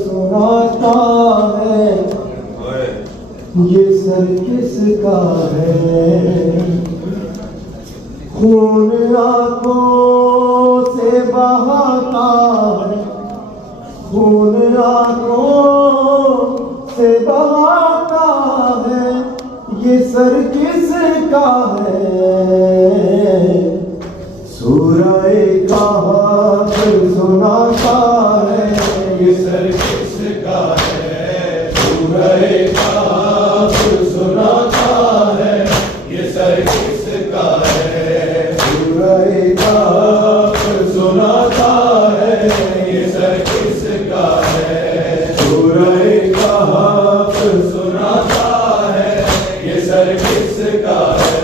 सुनाता है ये सर किसका है। खून आंखों से बहाता है, खून आंखों से बहाता है, ये सर किसका है। सूरह कहफ सुनाता है ये सर किसका है। सूरह कहफ सुनाता है ये सर किसका है। सूरह कहफ सुनाता है ये सर किसका है। सूरह कहफ सुनाता है ये सर किसका है।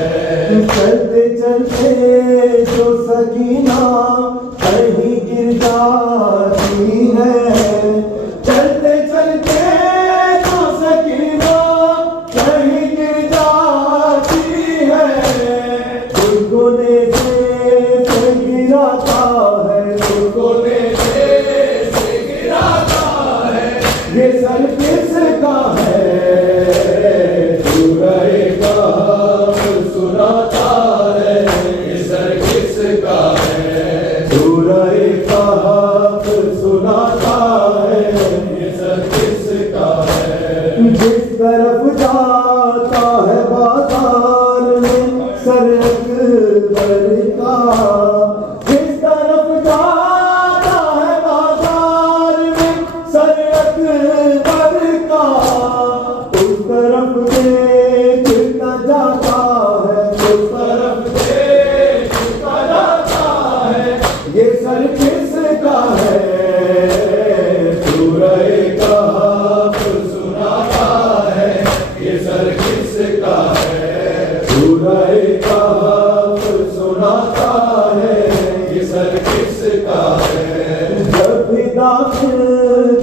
चलते चलते जो सकीना कहीं गिर जाती है, चलते चलते जो सकीना कहीं गिर जाती है, गुनगुने से गिराता है, गुनगुने से गिराता है, ये सर किसका है। सूरह कहफ सुनाता है ये सर किसका है। सूरह कहफ सुनाता है ये सर किसका है। जिस तरफ जाता है बाजार में सर अकबर का, जिस तरफ जाता है बाजार में सर अकबर का, उस तरफ देखता जाता है, उस तरफ देखता जाता है, ये सर किसका है। सूरह कहफ सुनाता है ये सर किसका है। सूरह कहफ सुनाता है ये सर किसका है। जब भी दाखिल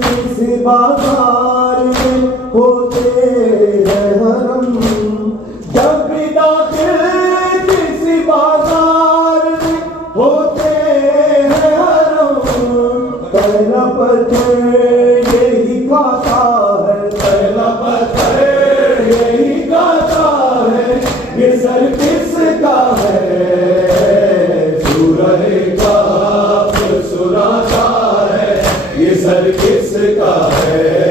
किसी बाजार में होते हैं हरम, जब भी दाखिल किसी बाजार में होते हैं हरम, पहला पत्थर यही खाता है, पहला पत्थर यही खाता है, ये सर किसका है। सूरह कहफ सुनाता है ये सर किसका है।